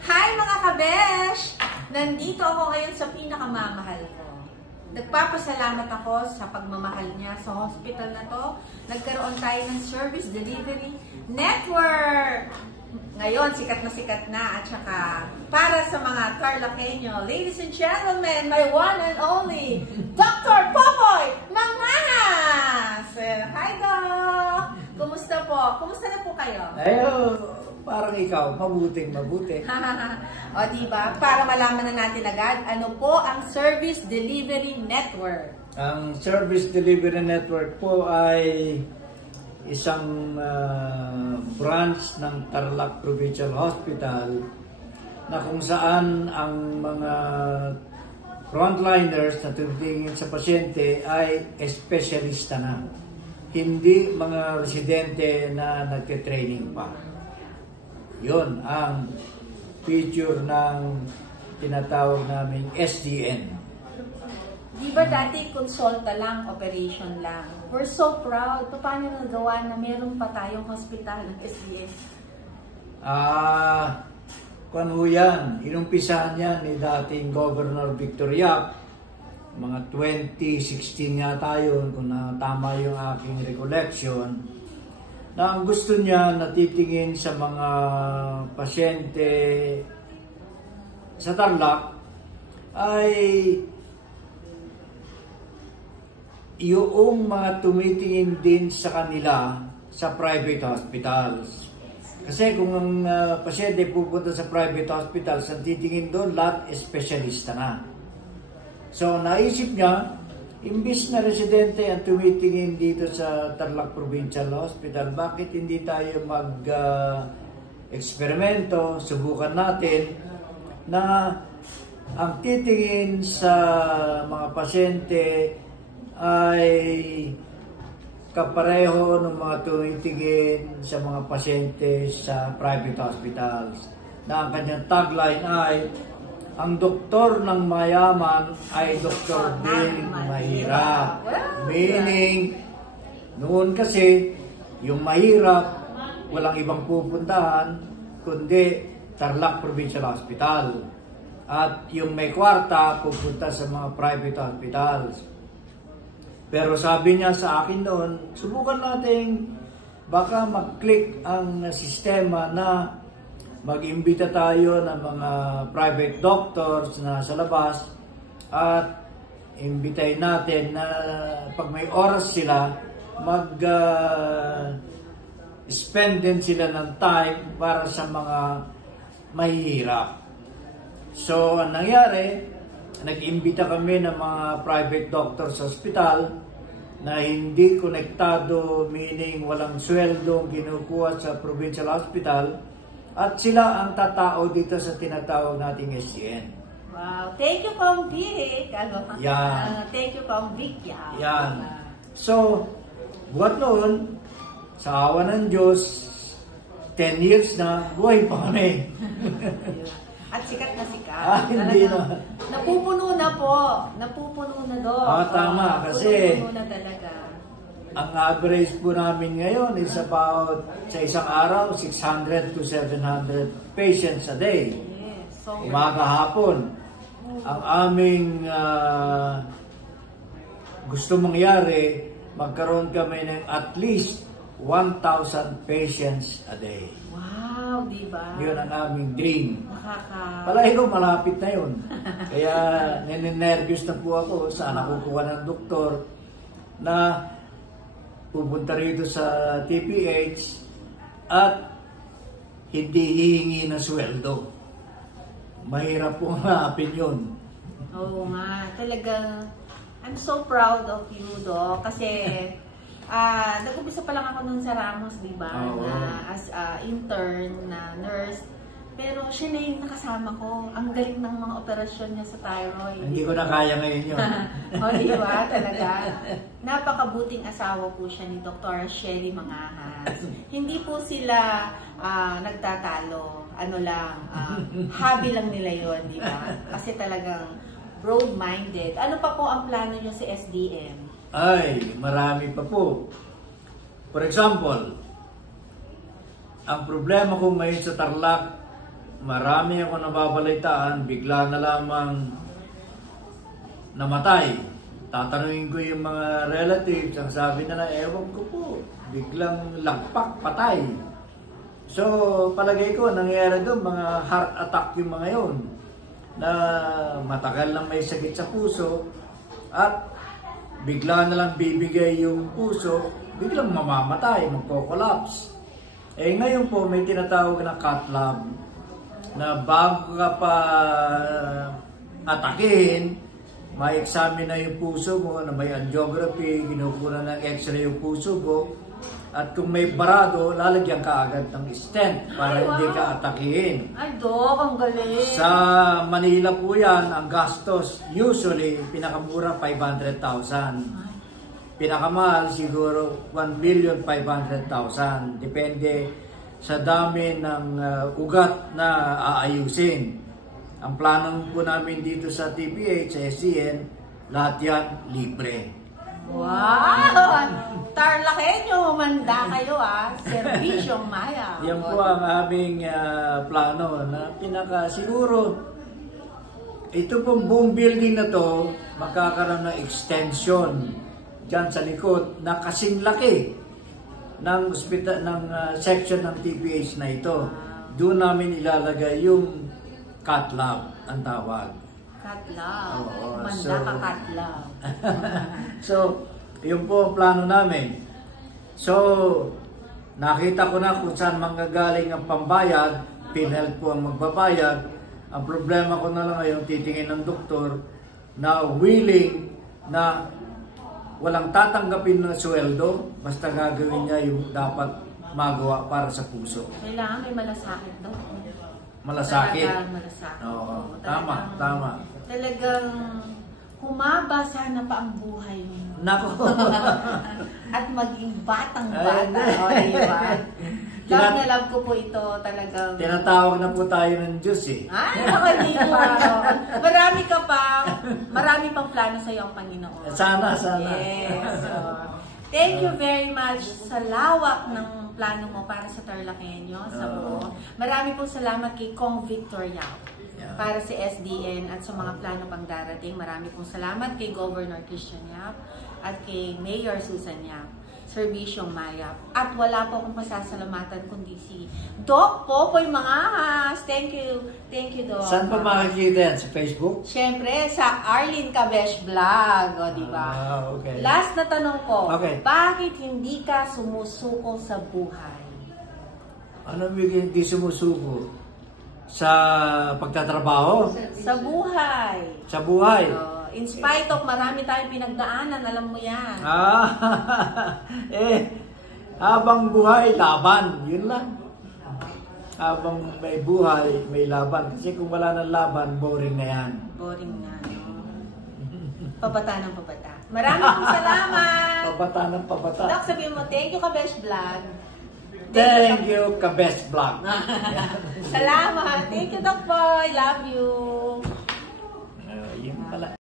Hi mga kabesh! Nandito ako ngayon sa pinakamamahal ko. Nagpapasalamat ako sa pagmamahal niya sa hospital na to. Nagkaroon tayo ng service delivery network. Ngayon, sikat na at saka para sa mga Tarlaqueño, ladies and gentlemen, my one and only Dr. Popoy Mangas! Hi Doc! Kumusta po? Kumusta na po kayo? Parang ikaw, mabuti. O diba? Para malaman na natin agad, ano po ang Service Delivery Network? Ang Service Delivery Network po ay isang branch ng Tarlac Provincial Hospital na kung saan ang mga frontliners na tumitingin sa pasyente ay espesyalista na. Hindi mga residente na nagte-training pa. Yun ang feature ng tinatawag naming SDN. Di ba dati konsulta lang, operation lang? We're so proud. Paano nagawa na meron pa tayong hospital ng SDN? Kung yan, inumpisahan yan ni dating Governor Victor Yap. Mga 2016 yata yun, kung tama yung aking recollection, na ang gusto niya natitingin sa mga pasyente sa Tarlac ay yung mga tumitingin din sa kanila sa private hospitals. Kasi kung ang pasyente pupunta sa private hospitals, ang titingin doon, lahat espesyalista na. So naisip niya, imbis na residente ang tumitingin dito sa Tarlac Provincial Hospital, bakit hindi tayo mag-eksperimento, subukan natin na ang titingin sa mga pasyente ay kapareho ng mga tumitingin sa mga pasyente sa private hospitals. Na ang kanyang tagline ay, ang doktor ng mayaman ay doktor din mahirap. Meaning, noon kasi, yung mahirap, walang ibang pupuntahan, kundi Tarlac Provincial Hospital. At yung may kwarta, pupunta sa mga private hospitals. Pero sabi niya sa akin noon, subukan natin baka mag-click ang sistema na mag-imbita tayo ng mga private doctors na sa labas at imbitahin natin na pag may oras sila, mag-spend din sila ng time para sa mga mahihirap. So, ang nangyari, nag-imbita kami ng mga private doctors sa hospital na hindi konektado, meaning walang sweldo kinukuha sa provincial hospital. At sila ang tatao dito sa tinatawag nating SDN. Wow. Thank you, Kong Vic. Yan. Thank you, Kong Vic. Yan. So, buhat noon, sa awa ng Diyos, 10 years na, buhay pa kami. At sikat na sikat. Hindi na. Napupuno na po. Napupuno na doon. Tama. Kasi, napupuno na talaga. ang average po namin ngayon is about, sa isang araw, 600 to 700 patients a day. Yes. So, umaga hapon. Ang aming gusto mangyari, magkaroon kami ng at least 1,000 patients a day. Wow, di ba? Yun ang aming dream. Palagi ko malapit na yun. Kaya ninenervyos na po ako sa nakukuha ng doktor na pupunta rito sa TPH at hindi hihingi ng sweldo. Mahirap po hanapin yun. Oo nga, talagang I'm so proud of you, Doc, kasi nag-umpisa pa lang ako nun sa Ramos, di ba? Na as intern na nurse. Pero siya na yung nakasama ko. Ang galing ng mga operasyon niya sa thyroid. Hindi ko na kaya ngayon yun. O, di ba? Talaga. Napakabuting asawa po siya ni Dr. Shelly Mangahas. Hindi po sila nagtatalo. Ano lang, hobby lang nila yun, di ba? Kasi talagang broad-minded. Ano pa po ang plano niyo sa SDM? Ay, marami pa po. For example, ang problema ko ngayon sa Tarlac, marami ako nababalitaan, bigla na lamang namatay. Tatanungin ko yung mga relatives, ang sabi nila, ewan ko po, biglang lagpak, patay. So, palagay ko, nangyayari doon, mga heart attack yung mga yun, na matagal lang may sakit sa puso, at bigla na lang bibigay yung puso, biglang mamamatay, magko-collapse. Eh ngayon po, may tinatawag na cath lab, na bago ka pa atakin, may examine na yung puso mo, na may angiography, kinukuha ng x-ray yung puso mo, at kung may barado, lalagyan ka agad ng stent para hindi ka atakihin. Ay, Dok, ang galing. Sa Manila po yan, ang gastos, usually, pinakamura 500,000. Pinakamahal siguro 1,500,000. Depende sa dami ng ugat na aayusin. Ang plano po namin dito sa TPH, sa SCN, lahat yan libre. Wow! Tarlakenyo, humanda kayo Serbisyong Maya. Yan po ang aming plano na siguro, ito pong buong building na to, magkakaroon ng extension dyan sa likod na kasing laki ng hospital, ng section ng TPH na ito. Doon namin ilalagay yung cath lab, ang tawag. Cath lab. Oo, Manda ka cath lab. So, yun po ang plano namin. So, nakita ko na kung saan manggagaling ang pambayad, PhilHealth po ang magbabayad. Ang problema ko na lang ngayon, titingin ng doktor na willing na walang tatanggapin ng sweldo, basta gagawin niya yung dapat magawa para sa puso. Kailangan may malasakit daw. Malasakit. Talagang malasakit. Oo, tama. Talagang humaba sana pa ang buhay mo. Nako. At maging batang-bata. O, diba? Love na love ko po ito talagang. Tinatawag na po tayo ng Diyos eh. Ay, hindi mo. Marami pang plano sa iyo ang Panginoon. Sana. Yes. So, thank you very much sa lawak ng plano mo para sa Tarlakenyo, sa buo. Marami pong salamat kay Kong Victor Yao para sa SDN at sa mga plano pang darating. Marami pong salamat kay Governor Christian Yap at kay Mayor Susan Yap, Serbisyong Maya. At wala po akong pasasalamatan kundi si Doc Popoy Mangas. Thank you, Doc. Saan pa makikita yan? Sa Facebook? Siyempre, sa Arlene Cabesh Vlog, o diba? Okay. Last na tanong ko, Okay. bakit hindi ka sumusuko sa buhay? Ano hindi sumusuko? Sa pagtatrabaho? Sa buhay. Sa buhay? In spite of marami tayong pinagdaanan, alam mo yan. Habang buhay, laban. Yun lang. Habang may buhay, may laban. Kasi kung wala ng laban, boring na yan. Boring na. Pabata ng pabata. Maraming salamat. Pabata ng pabata. Doc, sabihin mo, thank you Cabesh Vlog. Thank you, Kabes Vlog. Salamat. Thank you, Doc Boy. Love you. Yun pala.